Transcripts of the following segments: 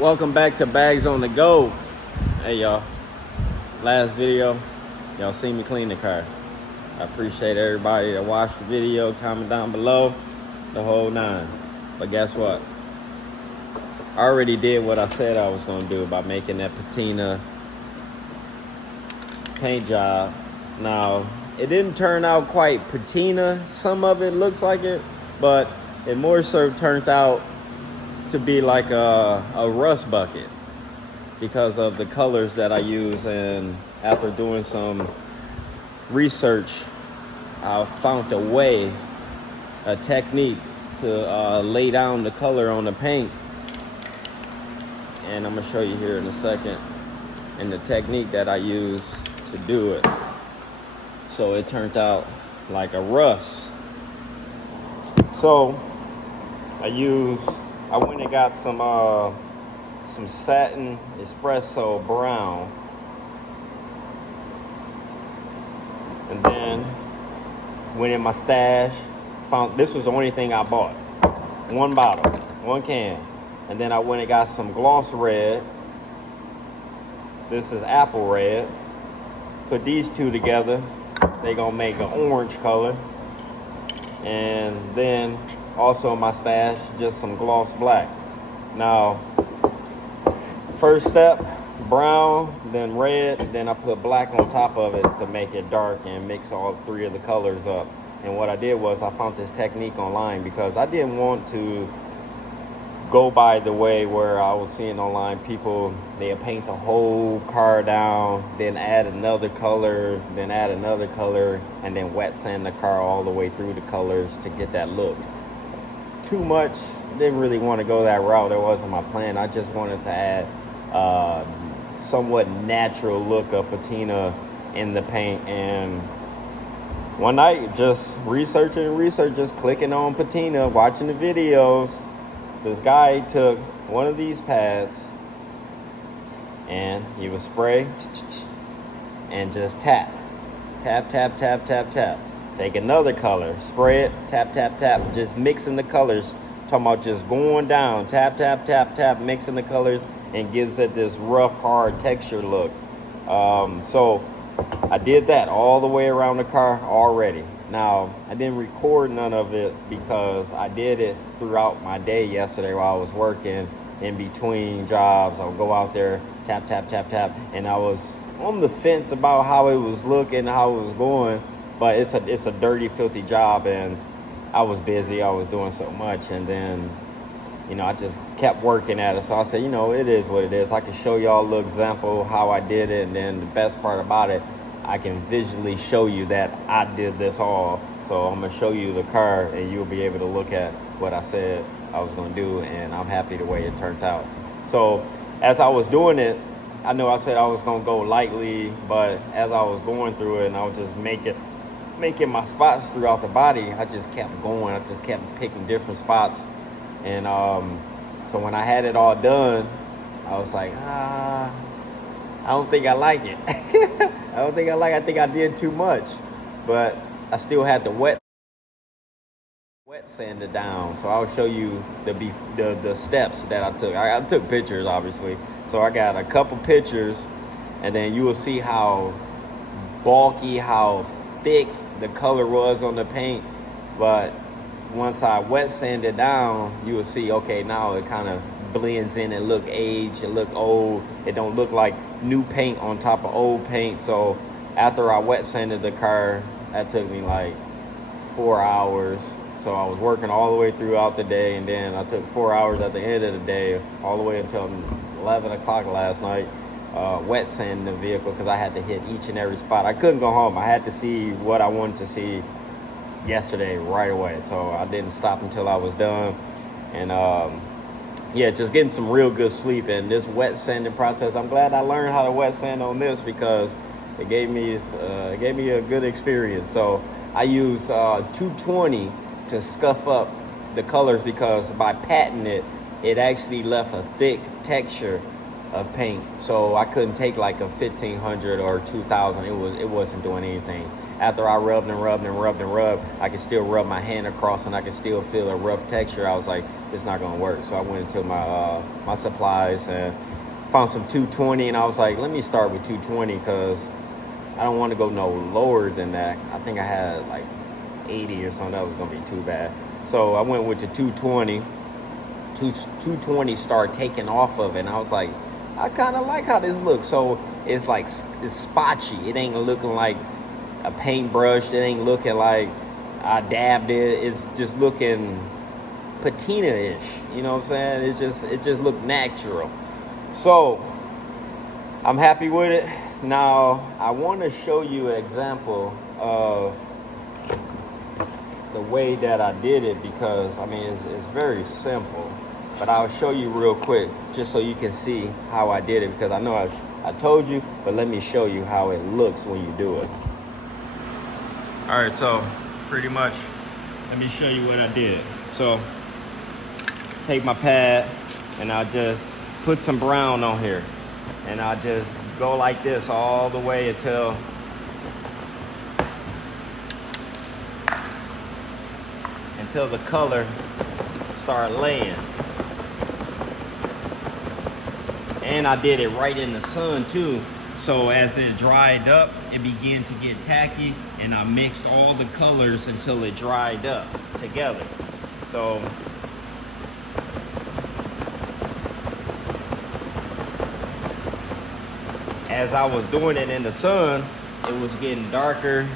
Welcome back to Bags on the Go. Hey y'all, last video, y'all see me clean the car. I appreciate everybody that watched the video, comment down below, the whole nine. But guess what? I already did what I said I was gonna do by making that patina paint job. Now, it didn't turn out quite patina. Some of it looks like it, but it more so turned out to be like a rust bucket because of the colors that I use. And after doing some research, I found a technique to lay down the color on the paint. And I'm gonna show you here in a second, and the technique that I use to do it. So it turned out like a rust. So I went and got some Satin espresso brown, and then went in my stash, found this was the only thing I bought. One bottle, one can. And then I went and got some gloss red. This is apple red. Put these two together, they gonna make an orange color. And then also in my stash, just some gloss black. Now, first step, brown, then red, then I put black on top of it to make it dark and mix all three of the colors up. And what I did was I found this technique online because I didn't want to go by the way where I was seeing online people, they paint the whole car down, then add another color, then add another color, and then wet sand the car all the way through the colors to get that look. Too much. Didn't really want to go that route. That wasn't my plan. I just wanted to add somewhat natural look of patina in the paint. And one night, just researching, just clicking on patina, watching the videos, this guy took one of these pads and he would spray and just tap. Take another color, spray it, tap, just mixing the colors. Talking about just going down, tap, mixing the colors, and gives it this rough, hard texture look. So I did that all the way around the car already. Now, I didn't record none of it because I did it throughout my day yesterday while I was working in between jobs. I would go out there, tap, and I was on the fence about how it was looking, how it was going, but it's a dirty, filthy job, and I was busy. I was doing so much, and then, I just kept working at it. So I said, it is what it is. I can show y'all a little example how I did it, and then the best part about it, I can visually show you that I did this all. So I'm gonna show you the car and you'll be able to look at what I said I was gonna do, and I'm happy the way it turned out. So as I was doing it, I know I said I was gonna go lightly, but as I was going through it and I was just making my spots throughout the body, I just kept going. I just kept picking different spots. And so when I had it all done, I was like, I don't think I like it. I think I did too much, but I still had to wet sand it down. So I'll show you the steps that I took. I took pictures, obviously. So I got a couple pictures, and then you will see how bulky, how thick the color was on the paint. But once I wet sand it down, you will see, okay, now it kind of blends in and look aged, it look old. It don't look like new paint on top of old paint. So after I wet sanded the car, that took me like 4 hours. So I was working all the way throughout the day, and then I took 4 hours at the end of the day, all the way until 11 o'clock last night, wet sanding the vehicle because I had to hit each and every spot. I couldn't go home. I had to see what I wanted to see yesterday right away. So I didn't stop until I was done. And just getting some real good sleep. And this wet sanding process, I'm glad I learned how to wet sand on this because it gave me a good experience. So I use 220 to scuff up the colors because by patting it, it actually left a thick texture of paint. So I couldn't take like a 1500 or 2000. It wasn't doing anything. after I rubbed and rubbed and rubbed and rubbed, I could still rub my hand across and I could still feel a rough texture. I was like, it's not gonna work. So I went into my my supplies and found some 220, and I was like, let me start with 220 because I don't want to go no lower than that. I think I had like 80 or something. That was gonna be too bad. So I went with the 220. 220 started taking off of it, and I was like, I kind of like how this looks. So it's like, it's spotchy. It ain't looking like a paintbrush. It ain't looking like I dabbed it. It's just looking patina-ish. You know what I'm saying? It just looked natural. So I'm happy with it. Now I want to show you an example of the way that I did it, because I mean it's very simple, but I'll show you real quick just so you can see how I did it, because I know I told you, but let me show you how it looks when you do it. All right, so pretty much let me show you what I did. So take my pad and I'll just put some brown on here, and I'll just go like this all the way until the color start laying. And I did it right in the sun too, so as it dried up it began to get tacky, and I mixed all the colors until it dried up together. So as I was doing it in the sun, it was getting darker,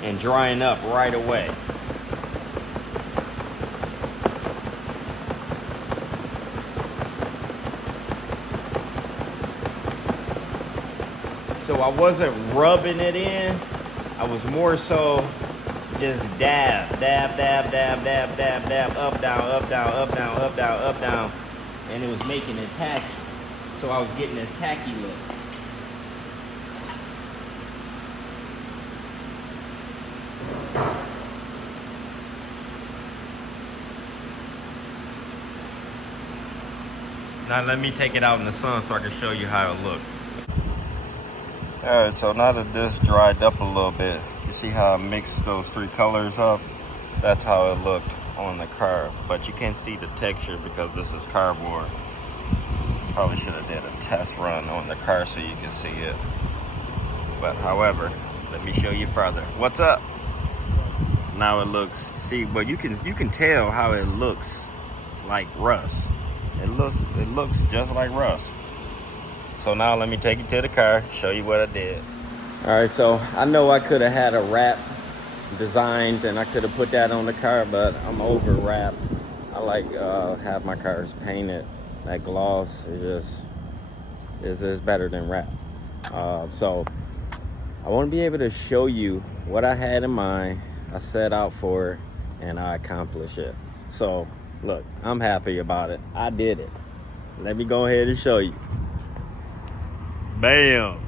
and drying up right away. So I wasn't rubbing it in, I was more so just dab, up, down, and it was making it tacky. So I was getting this tacky look. Now let me take it out in the sun so I can show you how it looked. Alright, so now that this dried up a little bit, you see how I mixed those three colors up? That's how it looked on the car. But you can't see the texture because this is cardboard. Probably should have did a test run on the car so you can see it. But however, let me show you further. What's up? Now it looks, see, but you can tell how it looks like rust. It looks just like rust. So now let me take you to the car, show you what I did. All right, so I know I could have had a wrap designed and I could have put that on the car, but I'm over wrap. I like have my cars painted. That gloss is better than wrap. So I want to be able to show you what I had in mind. I set out for it and I accomplished it. So look, I'm happy about it. I did it. Let me go ahead and show you. Bam.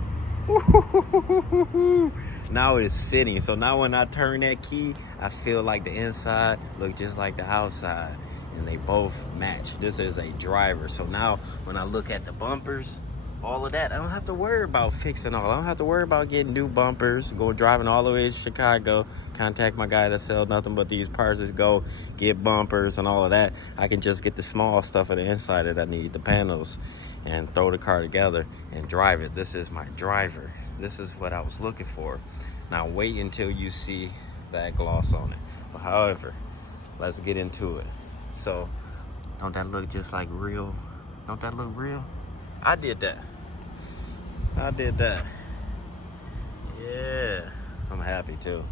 Now it's fitting. So now when I turn that key, I feel like the inside look just like the outside, and they both match. This is a driver. So now when I look at the bumpers, all of that, I don't have to worry about fixing all. I don't have to worry about getting new bumpers, driving all the way to Chicago, contact my guy that sells nothing but these parts, just go get bumpers and all of that. I can just get the small stuff on the inside that I need, the panels, and throw the car together and drive it. This is my driver. This is what I was looking for. Now wait until you see that gloss on it. But however, let's get into it. So, don't that look just like real? Don't that look real? I did that. Yeah, I'm happy too.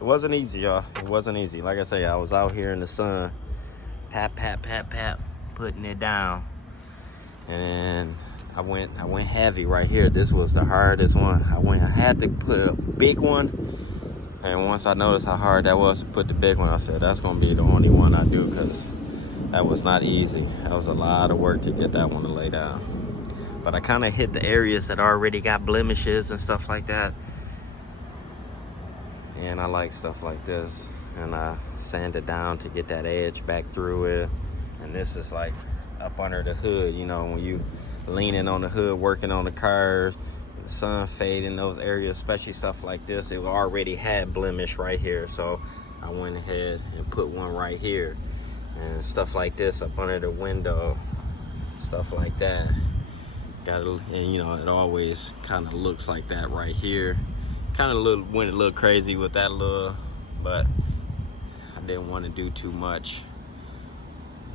It wasn't easy, y'all. It wasn't easy. Like I say, I was out here in the sun, pap, putting it down. And I went heavy right here. This was the hardest one. I had to put a big one, and once I noticed how hard that was to put the big one, I said that's gonna be the only one I do, because that was not easy. That was a lot of work to get that one to lay down. But I kind of hit the areas that already got blemishes and stuff like that, and I like stuff like this. And I sanded down to get that edge back through it. And this is like up under the hood, you know, when you leaning on the hood, working on the cars, the sun fade in those areas, especially stuff like this. It already had blemish right here, so I went ahead and put one right here. And stuff like this up under the window, stuff like that. And you know, it always kind of looks like that right here. Kind of went a little crazy with that little, but I didn't want to do too much.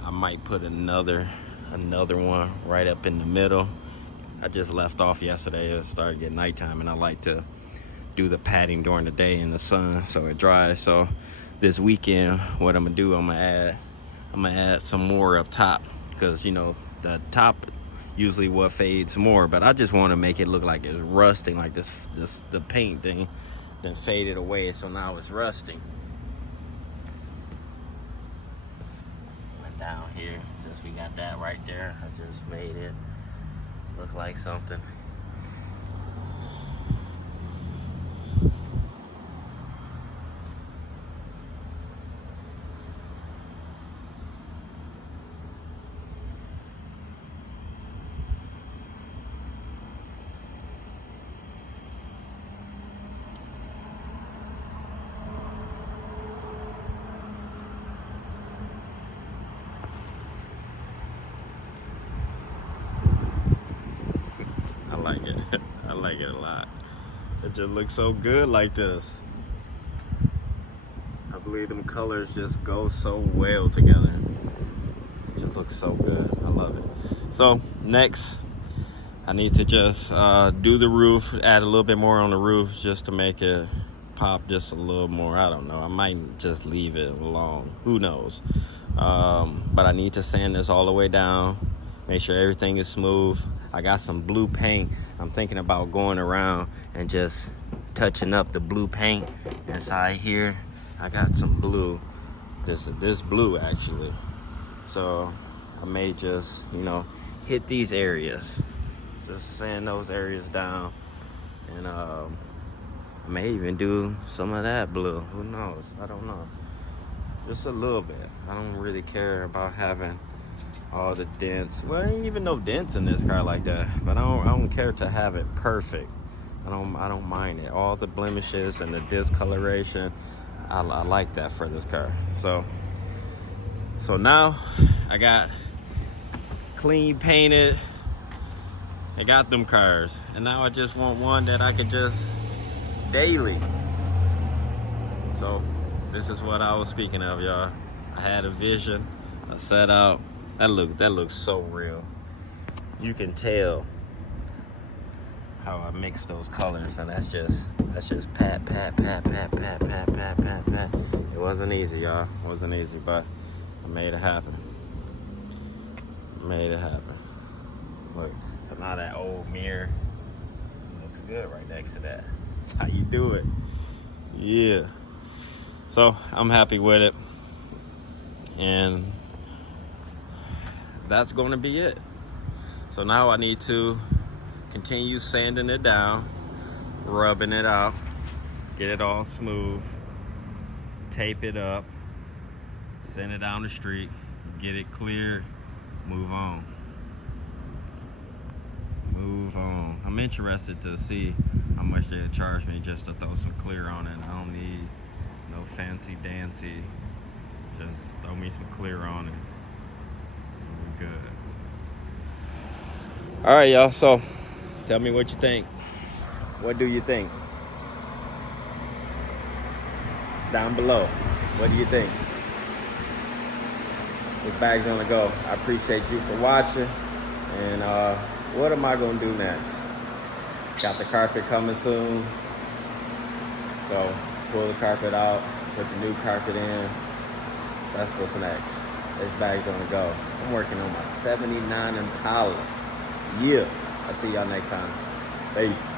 I might put another one right up in the middle. I just left off yesterday. It started getting nighttime, and I like to do the padding during the day in the sun so it dries. So this weekend, what I'm gonna do, I'm gonna add some more up top, because you know the top usually what fades more, but I just want to make it look like it's rusting, like the paint thing then faded away, so now it's rusting. And down here, since we got that right there, I just made it look like something. I like it. I like it a lot. It just looks so good like this. I believe them colors just go so well together. It just looks so good. I love it. So next, I need to just do the roof, add a little bit more on the roof just to make it pop just a little more. I don't know. I might just leave it alone. Who knows? But I need to sand this all the way down. Make sure everything is smooth. I got some blue paint. I'm thinking about going around and just touching up the blue paint inside here. I got some blue, this blue actually. So I may just, you know, hit these areas. Just sand those areas down. And I may even do some of that blue. Who knows? I don't know. Just a little bit. I don't really care about having all the dents. Well, there ain't even no dents in this car like that, but I don't care to have it perfect. I don't mind it. All the blemishes and the discoloration, I like that for this car. So now I got clean painted. I got them cars, and now I just want one that I could just daily. So this is what I was speaking of, y'all. I had a vision. I set out. That looks so real. You can tell how I mixed those colors, and that's just pat. It wasn't easy, y'all. It wasn't easy, but I made it happen. Look, so now that old mirror looks good right next to that. That's how you do it. Yeah. So I'm happy with it, and that's going to be it. So now I need to continue sanding it down, rubbing it out, get it all smooth, tape it up, send it down the street, get it clear, move on. I'm interested to see how much they'll charge me just to throw some clear on it. I don't need no fancy dancy. Just throw me some clear on it. Good. All right, y'all. So tell me what you think. What do you think? Down below. What do you think? This bag's gonna go. I appreciate you for watching. And what am I gonna do next? Got the carpet coming soon. So pull the carpet out, put the new carpet in. That's what's next. This bag's gonna go. I'm working on my 79 Impala. Yeah. I'll see y'all next time. Peace.